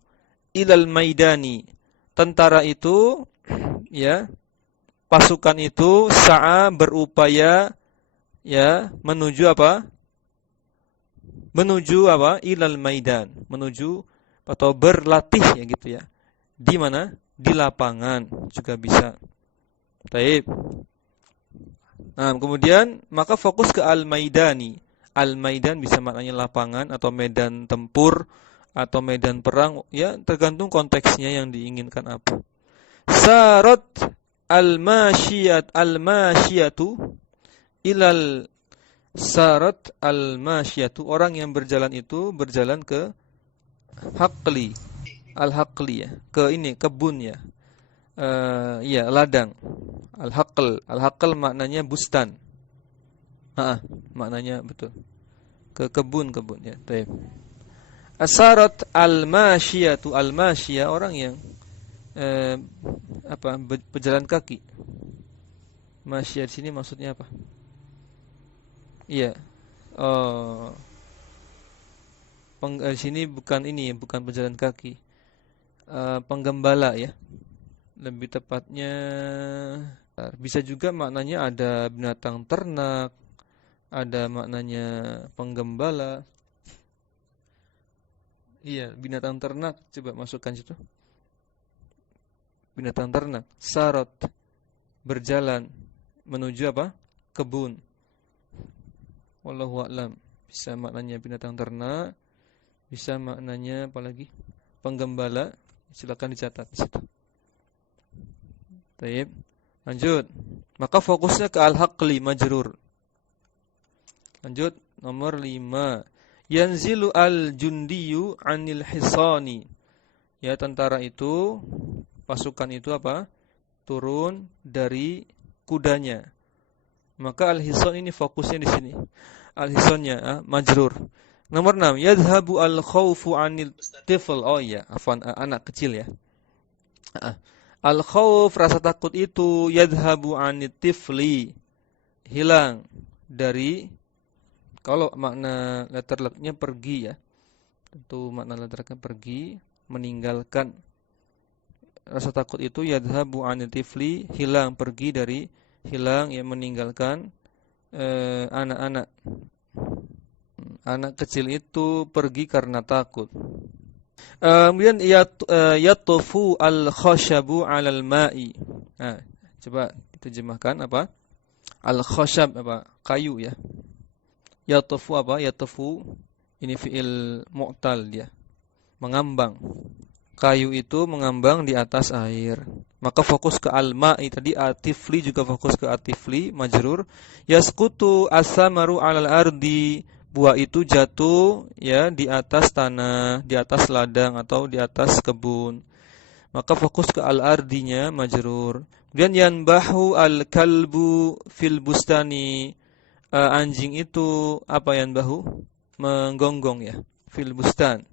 ilal maidani. Tentara itu, ya, pasukan itu sa'a berupaya, ya, menuju apa? Menuju apa? Ilal maidan, menuju atau berlatih, ya gitu ya. Di mana? Di lapangan juga bisa. Baik. Nah, kemudian maka fokus ke al-maidani. Al-maidan bisa maknanya lapangan atau medan tempur atau medan perang, ya tergantung konteksnya yang diinginkan apa. Sarat al-mashiyatu ilal sarat al-mashiyatu, orang yang berjalan itu berjalan ke haqli. Al-haqli ya, ke ini kebun ya. Ya, ladang. Al-haql maknanya bustan. Maknanya betul. Ke kebun-kebun ya. Baik. Asarat al-mashiyatu, al-mashiyah orang yang berjalan kaki. Masyiyah di sini maksudnya apa? Iya. Di sini bukan ini, bukan berjalan kaki. Penggembala ya. Lebih tepatnya bisa juga maknanya ada binatang ternak, ada maknanya penggembala. Iya, binatang ternak, coba masukkan situ. Binatang ternak, sarat, berjalan menuju apa? Kebun. Wallahu a'lam. Bisa maknanya binatang ternak, bisa maknanya apa lagi? Penggembala. Silakan dicatat di situ. Baik. Lanjut. Maka fokusnya ke al-haqli majrur. Lanjut nomor 5. Yanzilu al-jundiyu 'anil hisani. Ya, tentara itu, pasukan itu apa? Turun dari kudanya. Maka al-hisan ini fokusnya di sini. Al-hisannya majrur. Nomor 6, yadhhabu al-khawfu 'anil tifl. Oh iya, afwan, anak kecil ya. Al-khawf, rasa takut itu, yadhhabu 'anil tifli, hilang dari, kalau makna letternya pergi ya. Tentu makna letternya pergi, meninggalkan. Rasa takut itu yadhhabu 'anil tifli, hilang, pergi dari, hilang ya, meninggalkan anak-anak. Anak kecil itu pergi karena takut. Kemudian yatufu al-khashabu 'alal ma'i. Nah, coba diterjemahkan apa? Al-khashab apa? Kayu ya. Yatufu apa? Yatufu ini fi'il mu'tal dia. Mengambang. Kayu itu mengambang di atas air. Maka fokus ke al-ma'i tadi, atifli juga fokus ke atifli majrur. Yasqutu as-samaru 'alal ardi. Buah itu jatuh ya di atas tanah, di atas ladang atau di atas kebun. Maka fokus ke al-ardinya majrur. Kemudian yanbahu al-kalbu fil bustani. Anjing itu apa yanbahu? Menggonggong ya, fil bustan.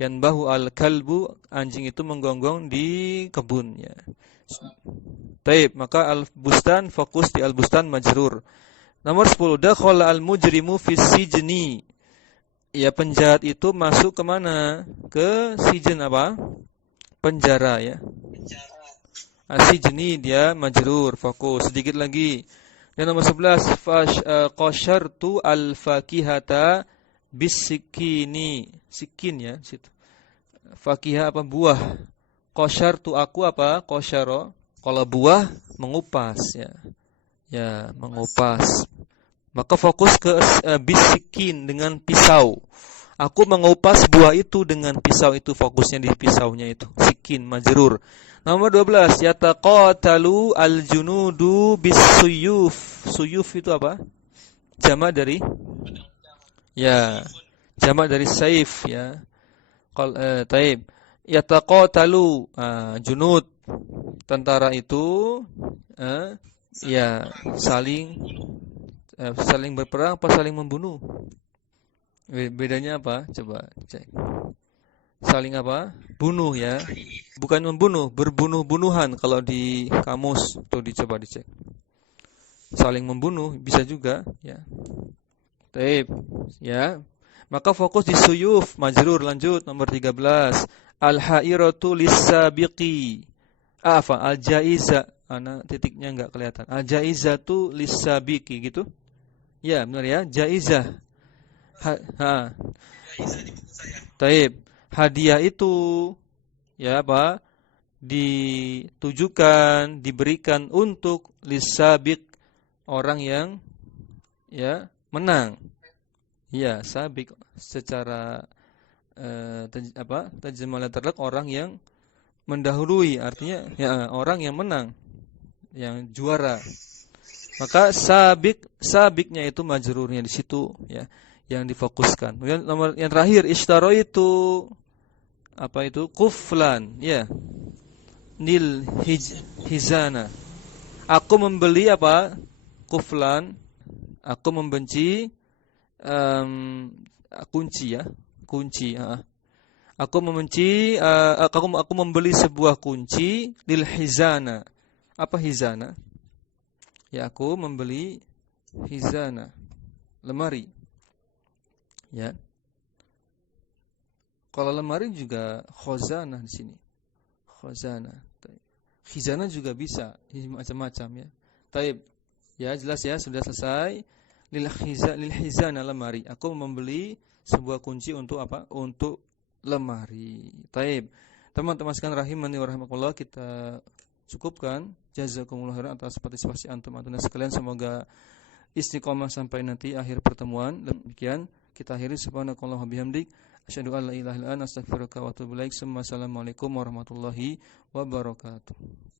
Yanbahu al-kalbu, anjing itu menggonggong di kebun ya. Taib, maka al-bustan fokus di al-bustan majrur. Nomor 10, dakhala al-mujrimu fis sijni. Ya, penjahat itu masuk kemana? Ke sijen apa? Penjara ya. Sijni dia majrur, fokus. Sedikit lagi. Dan nomor 11, qasyartu al-fakihata bisikini. Sikin ya, situ. Fakihah apa? Buah. Qasyartu aku apa? Qasyara. Kalau buah mengupas ya. Ya, mengupas. Maka fokus ke bisikin dengan pisau. Aku mengupas buah itu dengan pisau itu, fokusnya di pisaunya itu. Sikin majrur. Nomor 12, yataqatalu al-junudu bis-suyuf. Suyuf itu apa? Jamak dari ya, jamak dari saif ya. Taib. Yataqatalu junud, tentara itu ya saling berperang apa saling membunuh? Bedanya apa? Coba cek. Saling apa? Bunuh ya. Bukan membunuh, berbunuh-bunuhan kalau di kamus tuh dicoba dicek. Saling membunuh bisa juga ya. Taib ya. Maka fokus di suyuf majrur. Lanjut nomor 13. Al-ha'iratu lis-sabiqi. Apa? Al-jaiza. Ana titiknya enggak kelihatan. Al-jaizatu lis-sabiqi gitu. Ya, benar ya. Jaizah. Jaizah di buku saya. Taib. Hadiah itu ya apa? Ditujukan, diberikan untuk lis-sabiq, orang yang ya menang. Ya, sabiq secara terjemah letterlek orang yang mendahului, artinya ya orang yang menang, yang juara. Maka sabiknya itu majrurnya di situ ya, yang difokuskan. Kemudian nomor yang terakhir, ishtaro itu apa itu? Kuflan ya. Nil hizana. Aku membeli apa? Kuflan. Aku membenci kunci ya. Kunci, Aku membenci aku membeli sebuah kunci lil hizana. Apa hizana? Ya, aku membeli hizana, lemari. Ya. Kalau lemari juga khazanah di sini. Khazanah. Khizanah juga bisa, macam-macam ya. Taib. Ya, jelas ya, sudah selesai. Lil hizana lemari. Aku membeli sebuah kunci untuk apa? Untuk lemari. Taib. Teman-teman sekalian rahimani wa rahimakumullah, kita cukupkan. Jazakumullah khairan atas partisipasi antum sekalian. Semoga istiqomah sampai nanti akhir pertemuan. Demikian kita akhiri. Subhanakallah wa bihamdik, asyhadu an la ilaha illa anta, astaghfiruka wa atubu ilaik. Assalamualaikum warahmatullahi wabarakatuh.